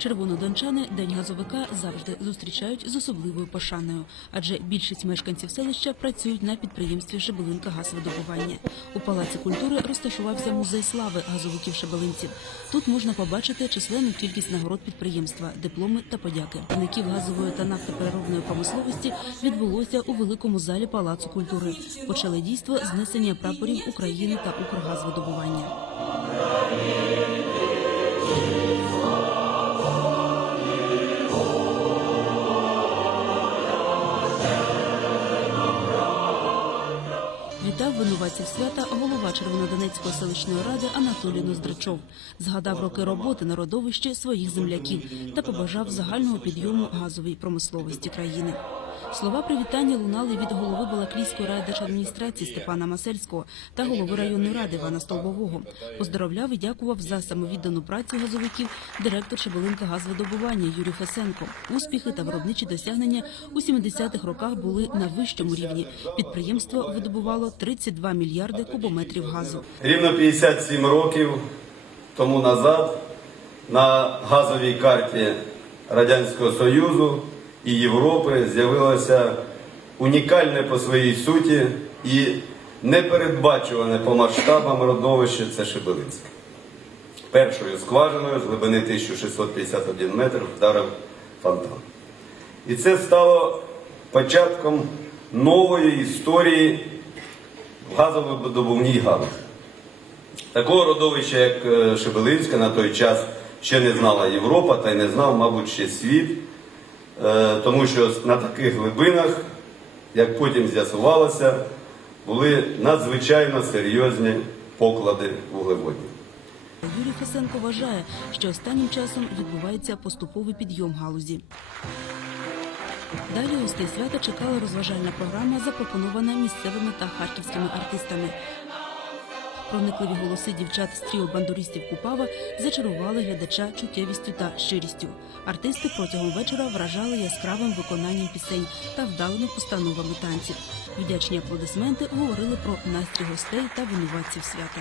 Червонодончани День газовика завжди зустрічають з особливою пошаною, адже більшість мешканців селища працюють на підприємстві Шебелинка газовидобування. У палаці культури розташувався музей слави газовиків шебелинців. Тут можна побачити численну кількість нагород підприємства, дипломи та подяки. Виників газової та нафтопереробної промисловості відбулося у великому залі палацу культури. Почали дійство знесення прапорів України та Укргазвидобування. Вітав винуватців свята голова Червонодонецької селищної ради Анатолій Ноздрачов. Згадав роки роботи на родовищі своїх земляків та побажав загального підйому газової промисловості країни. Слова привітання лунали від голови Балаклійської райдержадміністрації Степана Масельського та голови районної ради Івана Столбового. Поздоровляв і дякував за самовіддану працю газовиків директор Шебелинка газвидобування Юрій Фесенко. Успіхи та виробничі досягнення у 70-х роках були на вищому рівні. Підприємство видобувало 32 мільярди кубометрів газу. Рівно 57 років тому назад на газовій карті Радянського Союзу і Європи з'явилося унікальне по своїй суті і непередбачуване по масштабам родовище це Шебелинське. Першою скважиною з глибини 1651 метр вдарив фонтан. І це стало початком нової історії в газовидобувній галузі. Такого родовища, як е, Шебелинське, на той час ще не знала Європа, та й не знав, мабуть, ще світ, тому що на таких глибинах, як потім з'ясувалося, були надзвичайно серйозні поклади вуглеводнів. Юрій Фесенко вважає, що останнім часом відбувається поступовий підйом галузі. Далі гостей свята чекала розважальна програма, запропонована місцевими та харківськими артистами. Проникливі голоси дівчат з тріо бандуристів Купава зачарували глядача чуттєвістю та щирістю. Артисти протягом вечора вражали яскравим виконанням пісень та вдалими постановами танців. Вдячні аплодисменти говорили про настрій гостей та винуватців свята.